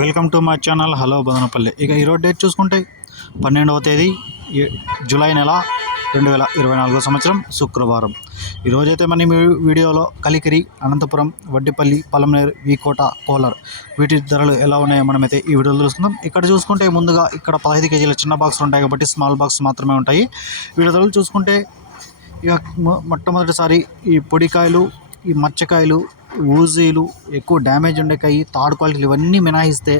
Welcome to my channel. Hello Badanapalli. ఇక ఈరోజు date చూసుకుంటే పన్నెండవ తేదీ జూలై నెల రెండు వేల ఇరవై నాలుగో సంవత్సరం శుక్రవారం. ఈరోజైతే మన ఈ వీడియోలో కలికిరి అనంతపురం వడ్డిపల్లి పలమనేరు వీకోట కోలార్ వీటి ధరలు ఎలా ఉన్నాయో మనమైతే ఈ వీడియోలో తెలుసుకుందాం. ఇక్కడ చూసుకుంటే ముందుగా ఇక్కడ పదహైదు కేజీల చిన్న బాక్సులు ఉంటాయి కాబట్టి స్మాల్ బాక్స్ మాత్రమే ఉంటాయి. వీటి ధరలు చూసుకుంటే ఇక మొట్టమొదటిసారి ఈ పొడికాయలు ఈ మచ్చకాయలు ఊజీలు ఎక్కువ డ్యామేజ్ ఉండేకాయి థర్డ్ క్వాలిటీలు ఇవన్నీ మినహాయిస్తే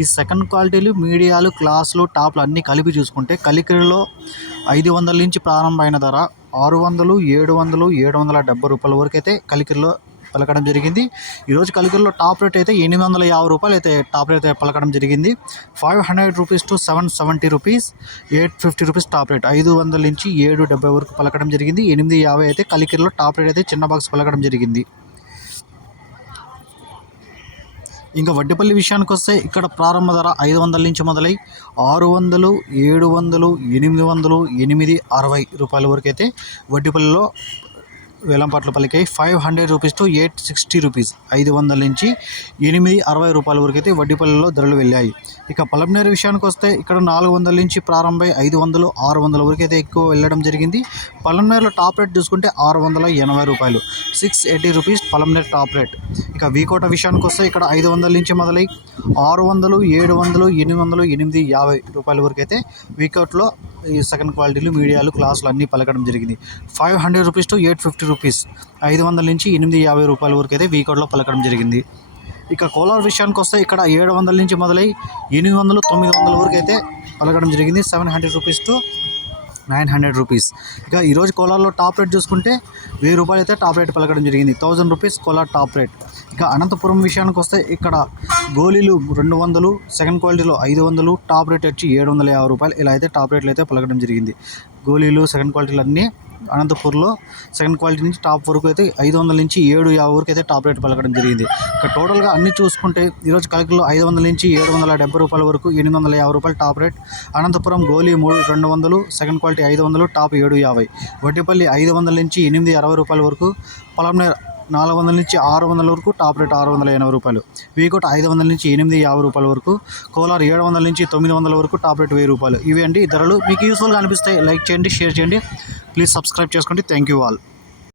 ఈ సెకండ్ క్వాలిటీలు మీడియాలు క్లాసులు టాప్లు అన్నీ కలిపి చూసుకుంటే కలికిరిలో ఐదు వందల నుంచి ప్రారంభమైన ధర ఆరు వందలు ఏడు వందలు ఏడు వందల డెబ్బై రూపాయల వరకు అయితే కలికిరిలో పలకడం జరిగింది. ఈరోజు కలికిరిలో టాప్ రేట్ అయితే ఎనిమిది వందల యాభై రూపాయలు అయితే టాప్ రేట్ అయితే పలకడం జరిగింది. Five hundred rupees to seven seventy rupees eight fifty rupees top rate. ఐదు వందల నుంచి ఏడు డెబ్బై వరకు పలకడం జరిగింది. ఎనిమిది యాభై అయితే కలికిరిలో టాప్ రేట్ అయితే చిన్న బాక్స్ పలకడం జరిగింది. ఇంకా వడ్డిపల్లి విషయానికి వస్తే ఇక్కడ ప్రారంభ ధర ఐదు వందల నుంచి మొదలై ఆరు వందలు ఏడు వందలు ఎనిమిది వందలు ఎనిమిది అరవై రూపాయల వరకు అయితే వడ్డేపల్లిలో వేలంపాట్ల పలికాయి five hundred rupees to eight sixty rupees ఐదు వందల నుంచి ఎనిమిది అరవై రూపాయల వరకు అయితే వడ్డీపల్లిలో ధరలు వెళ్ళాయి. ఇక పలమనేరు విషయానికి వస్తే ఇక్కడ నాలుగు వందల నుంచి ప్రారంభమై ఐదు వందలు ఆరు వందల వరకు అయితే ఎక్కువ వెళ్ళడం జరిగింది. పలమనేరులో టాప్ రేట్ చూసుకుంటే ఆరు వందల ఎనభై రూపాయలు six eighty rupees Palamaner top rate. ఇక వీకోట విషయానికి వస్తే ఇక్కడ ఐదు వందల నుంచి మొదలై ఆరు వందలు ఏడు వందలు ఎనిమిది వందలు ఎనిమిది యాభై రూపాయల వరకు అయితే వీకౌట్లో ఈ సెకండ్ క్వాలిటీలు మీడియాలు క్లాసులు అన్నీ పలకడం జరిగింది. Five hundred rupees to eight fifty rupees ఐదు వందల నుంచి ఎనిమిది యాభై రూపాయల వరకు అయితే వీకౌట్లో పలకడం జరిగింది. ఇక కోలార్ విషయానికి వస్తే ఇక్కడ ఏడు వందల నుంచి మొదలై ఎనిమిది వందలు తొమ్మిది వందల వరకు అయితే పలకడం జరిగింది. Seven hundred rupees to nine hundred rupees ఇక ఈరోజు కోలార్లో టాప్ రేట్ చూసుకుంటే వెయ్యి రూపాయలు అయితే టాప్ రేట్ పలకడం జరిగింది. Thousand rupees Kolar top rate ఇక అనంతపురం విషయానికి వస్తే ఇక్కడ గోళీలు రెండు వందలు సెకండ్ క్వాలిటీలో ఐదు వందలు టాప్ రేట్ వచ్చి ఏడు వందల యాభై రూపాయలు. ఇలా అయితే టాప్ రేట్లు అయితే పలకడం జరిగింది. గోళీలు సెకండ్ క్వాలిటీలు అన్నీ అనంతపూర్లో సెకండ్ క్వాలిటీ నుంచి టాప్ వరకు అయితే ఐదు వందల నుంచి ఏడు యాభై వరకు అయితే టాప్ రేట్ పలకడం జరిగింది. ఇక టోటల్గా అన్ని చూసుకుంటే ఈరోజు కలికిలో ఐదు వందల నుంచి ఏడు వందల డెబ్బై రూపాయల వరకు ఎనిమిది వందల యాభై రూపాయలు టాప్ రేట్ అనంతపురం గోలీ మూడు రెండు వందలు సెకండ్ క్వాలిటీ ఐదు వందలు టాప్ ఏడు యాభై. వడ్డేపల్లి ఐదు వందల నుంచి ఎనిమిది అరవై రూపాయల వరకు. పలమనేర్ నాలుగు వందల నుంచి ఆరు వందల వరకు టాప్ రేట్ ఆరు వందల ఎనభై రూపాయలు. వీకోట్ ఐదు వందల నుంచి ఎనిమిది యాభై రూపాయల వరకు కోలార్ ఏడు వందల నుంచి తొమ్మిది వందల వరకు టాప్ రేట్ వెయ్యి రూపాయలు. ఇవి అండి ధరలు. మీకు యూస్ఫుల్గా అనిపిస్తాయి లైక్ చేయండి షేర్ చేయండి. ప్లీజ్ సబ్స్క్రైబ్ చేసుకోండి. Thank you all.